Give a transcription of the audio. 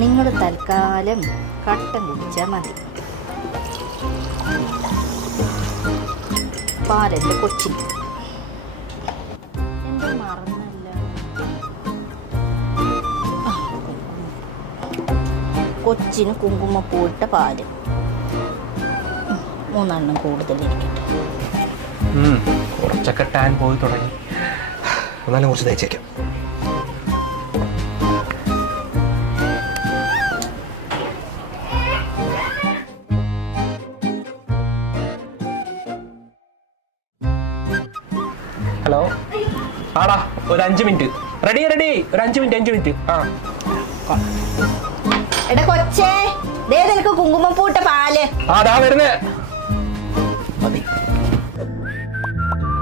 നിങ്ങൾ തൽക്കാലം കട്ടൻ കുടിച്ചാൽ മതി. പാലെൻ്റെ കൊച്ചിന് എന്തോ മറന്നല്ല. കൊച്ചിന് കുങ്കുമപ്പൂട്ട പാല് 3 എണ്ണം കൂടുതലിരിക്കട്ടെ. കുറച്ചൊക്കെ ടാൻ പോയി തുടങ്ങി. എന്നാലും കുറച്ച് തയ്ച്ചേക്കാം. ഹലോ, ആടാ ഒരു 5 മിനിറ്റ്. റെഡി റെഡി, ഒരു 5 മിനിറ്റ്. എടാ കൊച്ചേ, ദേ നിനക്ക് കുങ്കുമപ്പൂട്ട പാല്. അതാ വരുന്നേ.